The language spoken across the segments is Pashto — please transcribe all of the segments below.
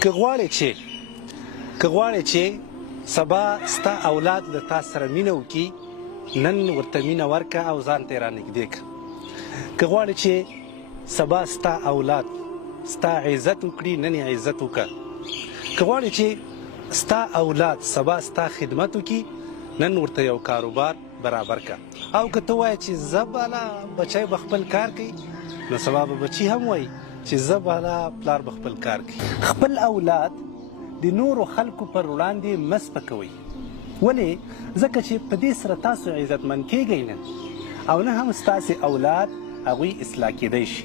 که غواړې چې سبا ستا اولاد له تا سره مینه وکړي، نن ورته مینه ورکړه او ځان ته یې رانږدې کړه. که غواړې چې سبا ستا اولاد ستا عزت وکړي، نن یې عزت وکړه. که غواړې چې ستا اولاد سبا ستا خدمت وکړي، نن ورته یو کاروبار برابر کړه. او که ته وایې چې زه بالا بچی به خپل کار کوي، نو سبا به بچي هم وایي چې زه بالا پلار به خپل کار کوي. خپل اولاد د نورو خلکو پر وړاندې مه سپکوئ. ولې؟ ځکه چې په دې سره تاسو عزتمند کیږئ نه، او نه هم ستاسې اولاد هغوی اصلاح کیدی شي،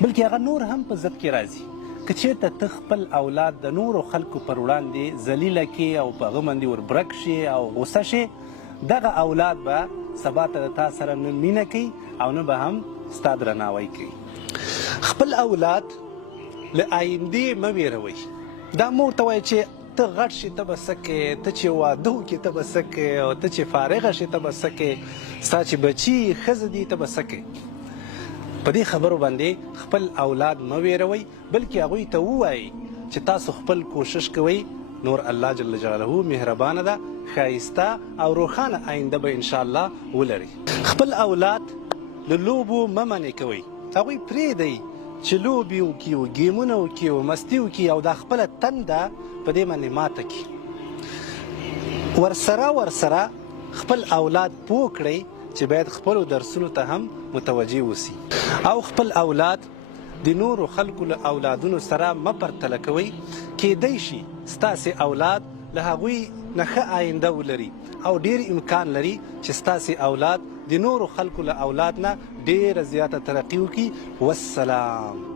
بلکې هغه نور هم په ضد کې راځي. که چېرته ته خپل اولاد د نورو خلکو پر وړاندې ذلیله کړې او په هغه باندې وربرک شي او غوسه شي، دغه اولاد به سبا ته د تا سره نه مینه کوي او نه به هم ستا درناوی کوي. خپل اولاد له آیندې مه ویروئ. دا مور ته وایي چې ته غټ شي ته به څه کوې، ته چې واده وکړې ته به څه کوې، او ته چې فارغه شي ته به څه کوې، ستا چې بچي ښځه دي ته به څه کوې. په دې خبرو باندې خپل اولاد مه ویروئ، بلکې هغوی ته ووایئ چې تاسو خپل کوشش کوئ، نور الله جل جلاله مهربانه ده، ښایسته او روښانه آینده به انشاءالله ولري. خپل اولاد له لوبو مه منې کوئ. هغوی پرېږدئ چې لوبې وکړي او ګیمونه وکړي او مستي وکړي او دا خپله تنده په دې باندې ماته کړي. ورسره خپل اولاد پوه کړئ چې باید خپلو درسونو ته هم متوجه اوسي، او خپل اولاد د نورو خلکو له اولادونو سره مه پرتله کوئ. کیدی شي ستاسې اولاد له هغوی نه ښه آینده ولري، او ډیر امکان لري چې ستاسې اولاد د نورو خلکو له اولاد نه ډیره زیاته ترقي وکړي. والسلام.